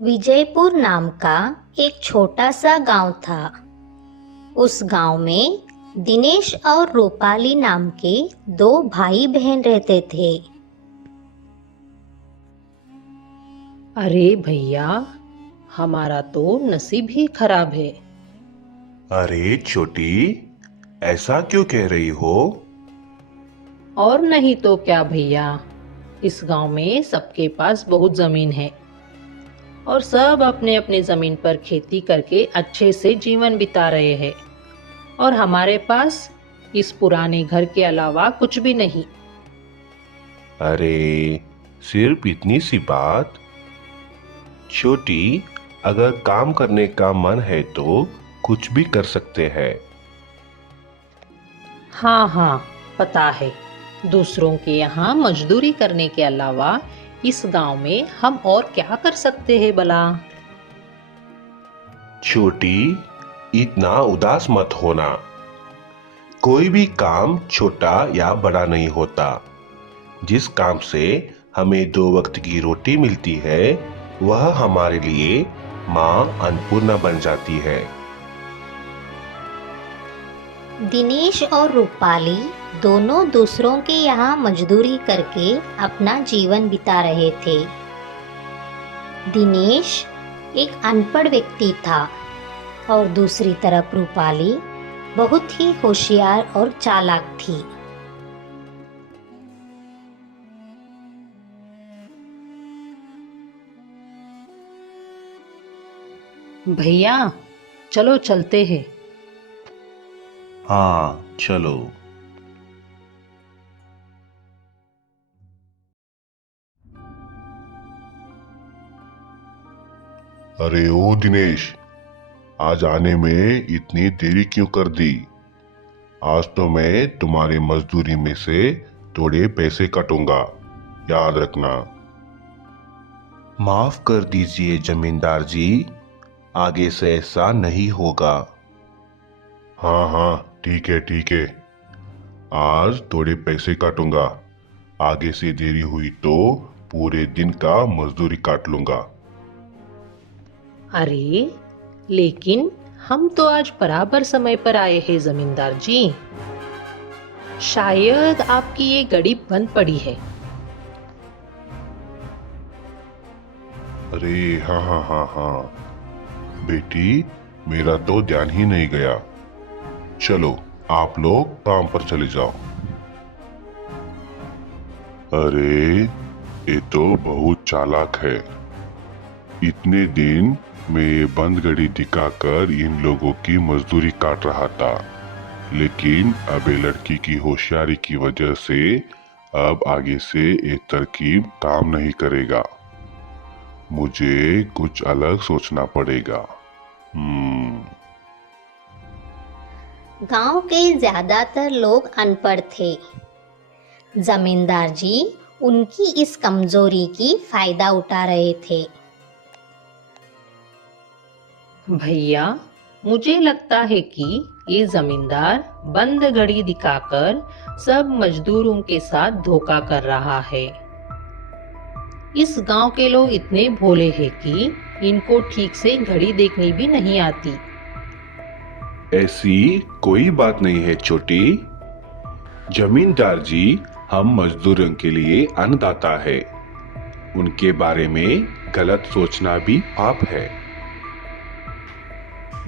विजयपुर नाम का एक छोटा सा गांव था। उस गांव में दिनेश और रूपाली नाम के दो भाई बहन रहते थे। अरे भैया, हमारा तो नसीब ही खराब है। अरे छोटी, ऐसा क्यों कह रही हो? और नहीं तो क्या भैया, इस गांव में सबके पास बहुत जमीन है और सब अपने अपने जमीन पर खेती करके अच्छे से जीवन बिता रहे हैं। और हमारे पास इस पुराने घर के अलावा कुछ भी नहीं। अरे, सिर्फ इतनी सी बात? छोटी, अगर काम करने का मन है तो कुछ भी कर सकते हैं। हाँ हाँ, पता है। दूसरों के यहाँ मजदूरी करने के अलावा इस गांव में हम और क्या कर सकते हैं भला? छोटी, इतना उदास मत होना। कोई भी काम छोटा या बड़ा नहीं होता। जिस काम से हमें दो वक्त की रोटी मिलती है, वह हमारे लिए माँ अन्नपूर्णा बन जाती है। दिनेश और रूपाली दोनों दूसरों के यहाँ मजदूरी करके अपना जीवन बिता रहे थे। दिनेश एक अनपढ़ व्यक्ति था और दूसरी तरफ रूपाली बहुत ही होशियार और चालाक थी। भैया, चलो चलते हैं। हाँ, चलो। अरे ओ दिनेश, आज आने में इतनी देरी क्यों कर दी? आज तो मैं तुम्हारी मजदूरी में से थोड़े पैसे काटूंगा, याद रखना। माफ कर दीजिए जमींदार जी, आगे से ऐसा नहीं होगा। हाँ हाँ, ठीक है ठीक है। आज थोड़े पैसे काटूंगा, आगे से देरी हुई तो पूरे दिन का मजदूरी काट लूंगा। अरे, लेकिन हम तो आज बराबर समय पर आए हैं जमींदार जी। शायद आपकी ये गाड़ी बंद पड़ी है। अरे हाँ हाँ हाँ हाँ, बेटी, मेरा तो ध्यान ही नहीं गया। चलो, आप लोग काम पर चले जाओ। अरे, ये तो बहुत चालाक है। इतने दिन मैं ये बंद घड़ी दिखाकर इन लोगों की मजदूरी काट रहा था, लेकिन अब ये लड़की की होशियारी की वजह से अब आगे से ये तरकीब काम नहीं करेगा। मुझे कुछ अलग सोचना पड़ेगा। गांव के ज्यादातर लोग अनपढ़ थे। जमींदार जी उनकी इस कमजोरी की फायदा उठा रहे थे। भैया, मुझे लगता है कि ये जमींदार बंद घड़ी दिखाकर सब मजदूरों के साथ धोखा कर रहा है। इस गांव के लोग इतने भोले हैं कि इनको ठीक से घड़ी देखनी भी नहीं आती। ऐसी कोई बात नहीं है छोटी। जमींदार जी हम मजदूरों के लिए अन्नदाता है। उनके बारे में गलत सोचना भी पाप है।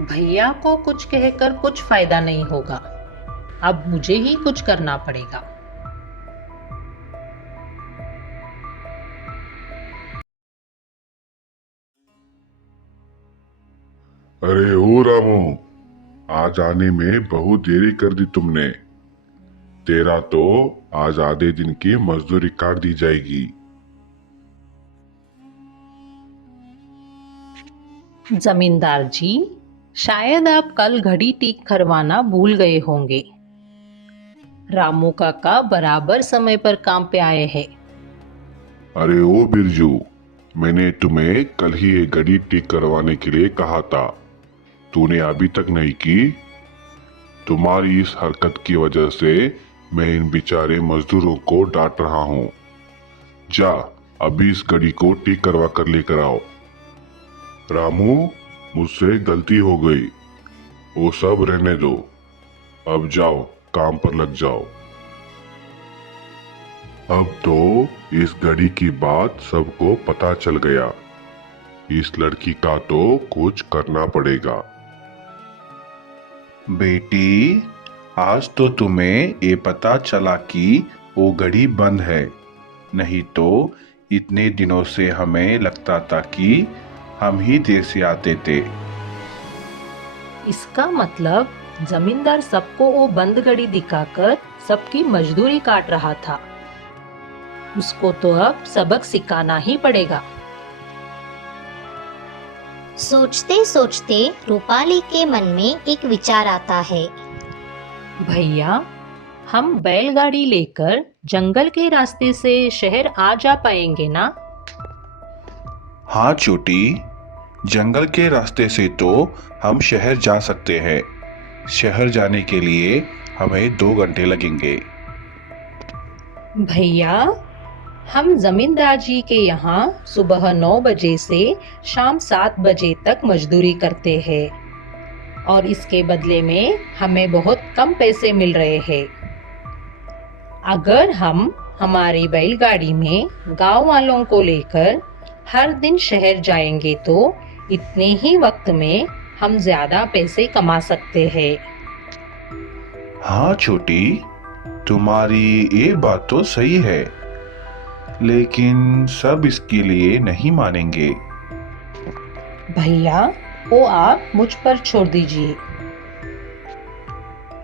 भैया को कुछ कहकर कुछ फायदा नहीं होगा। अब मुझे ही कुछ करना पड़ेगा। अरे ओ रामू, आज आने में बहुत देरी कर दी तुमने। तेरा तो आज आधे दिन की मजदूरी काट दी जाएगी। जमींदार जी, शायद आप कल घड़ी ठीक करवाना भूल गए होंगे। रामू काका बराबर समय पर काम पे आए हैं। अरे ओ बिरजू, मैंने तुम्हें कल ही ये घड़ी ठीक करवाने के लिए कहा था, तूने अभी तक नहीं की। तुम्हारी इस हरकत की वजह से मैं इन बेचारे मजदूरों को डांट रहा हूँ। जा, अभी इस घड़ी को ठीक करवा कर लेकर आओ। रामू, मुझसे गलती हो गई। वो सब रहने दो। अब जाओ, काम पर लग जाओ। अब तो इस घड़ी की बात सबको पता चल गया। इस लड़की का तो कुछ करना पड़ेगा। बेटी, आज तो तुम्हें ये पता चला कि वो घड़ी बंद है, नहीं तो इतने दिनों से हमें लगता था कि हम ही देर से आते थे। इसका मतलब जमींदार सबको वो बंद घड़ी दिखाकर सबकी मजदूरी काट रहा था। उसको तो अब सबक सिखाना ही पड़ेगा। सोचते सोचते रूपाली के मन में एक विचार आता है। भैया, हम बैलगाड़ी लेकर जंगल के रास्ते से शहर आ जा पाएंगे ना? हाँ छोटी, जंगल के रास्ते से तो हम शहर जा सकते हैं। शहर जाने के लिए हमें 2 घंटे लगेंगे। भैया, हम जमींदार जी के यहाँ सुबह 9 बजे से शाम 7 बजे तक मजदूरी करते हैं और इसके बदले में हमें बहुत कम पैसे मिल रहे हैं। अगर हम हमारी बैलगाड़ी में गांव वालों को लेकर हर दिन शहर जाएंगे तो इतने ही वक्त में हम ज्यादा पैसे कमा सकते हैं। हाँ छोटी, तुम्हारी ये बात तो सही है, लेकिन सब इसके लिए नहीं मानेंगे। भैया, वो आप मुझ पर छोड़ दीजिए।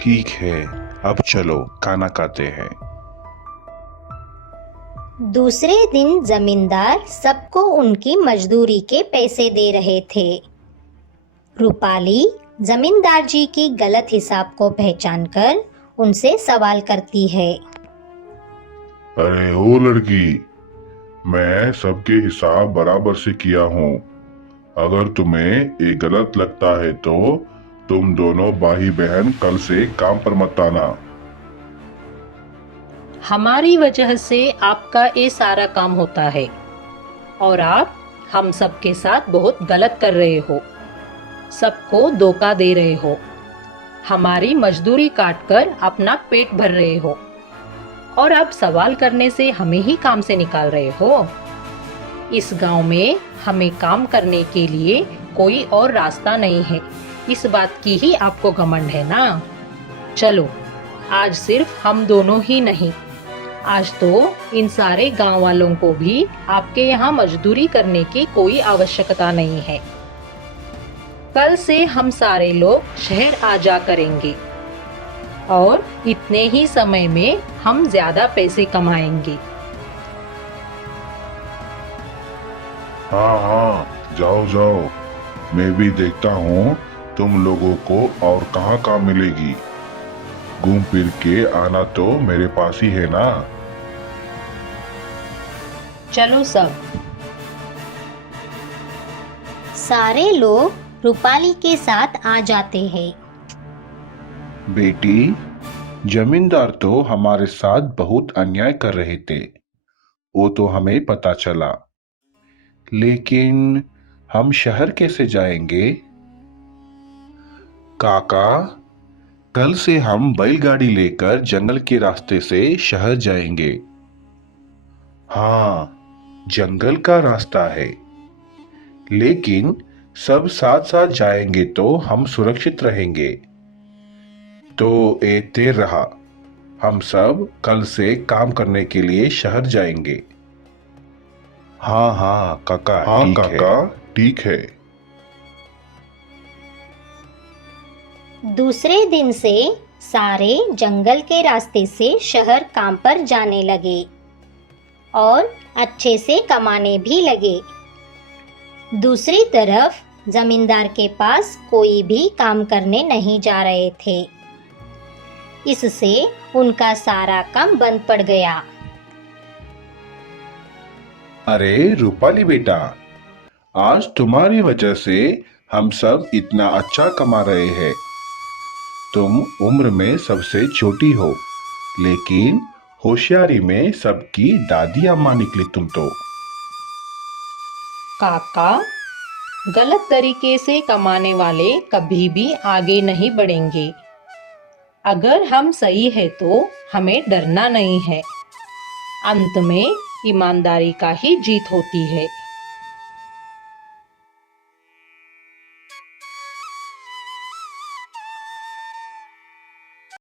ठीक है, अब चलो खाना खाते हैं। दूसरे दिन जमींदार सबको उनकी मजदूरी के पैसे दे रहे थे। रूपाली जमींदार जी की गलत हिसाब को पहचानकर उनसे सवाल करती है। अरे ओ लड़की, मैं सबके हिसाब बराबर से किया हूँ। अगर तुम्हें ये गलत लगता है तो तुम दोनों भाई बहन कल से काम पर मत आना। हमारी वजह से आपका ये सारा काम होता है और आप हम सबके साथ बहुत गलत कर रहे हो। सबको धोखा दे रहे हो। हमारी मजदूरी काटकर अपना पेट भर रहे हो और अब सवाल करने से हमें ही काम से निकाल रहे हो। इस गांव में हमें काम करने के लिए कोई और रास्ता नहीं है। इस बात की ही आपको घमंड है ना? चलो, आज सिर्फ हम दोनों ही नहीं, आज तो इन सारे गांव वालों को भी आपके यहाँ मजदूरी करने की कोई आवश्यकता नहीं है। कल से हम सारे लोग शहर आ जा करेंगे और इतने ही समय में हम ज्यादा पैसे कमाएंगे। हाँ हाँ, जाओ जाओ। मैं भी देखता हूँ तुम लोगों को और कहाँ काम मिलेगी। घूम फिर के आना तो मेरे पास ही है ना। चलो सब। सारे लोग रूपाली के साथ आ जाते हैं। बेटी, जमींदार तो हमारे साथ बहुत अन्याय कर रहे थे, वो तो हमें पता चला, लेकिन हम शहर कैसे जाएंगे? काका, कल से हम बैलगाड़ी लेकर जंगल के रास्ते से शहर जाएंगे। हाँ, जंगल का रास्ता है, लेकिन सब साथ साथ जाएंगे तो हम सुरक्षित रहेंगे। तो ये देर रहा, हम सब कल से काम करने के लिए शहर जाएंगे। हाँ हाँ काका, हाँ ठीक है। काका, ठीक है। दूसरे दिन से सारे जंगल के रास्ते से शहर काम पर जाने लगे और अच्छे से कमाने भी लगे। दूसरी तरफ जमींदार के पास कोई भी काम करने नहीं जा रहे थे। इससे उनका सारा काम बंद पड़ गया। अरे रूपाली बेटा, आज तुम्हारी वजह से हम सब इतना अच्छा कमा रहे हैं। तुम उम्र में सबसे छोटी हो, लेकिन होशियारी में सबकी दादी अम्मा निकली तुम तो। काका, गलत तरीके से कमाने वाले कभी भी आगे नहीं बढ़ेंगे। अगर हम सही है तो हमें डरना नहीं है। अंत में ईमानदारी का ही जीत होती है।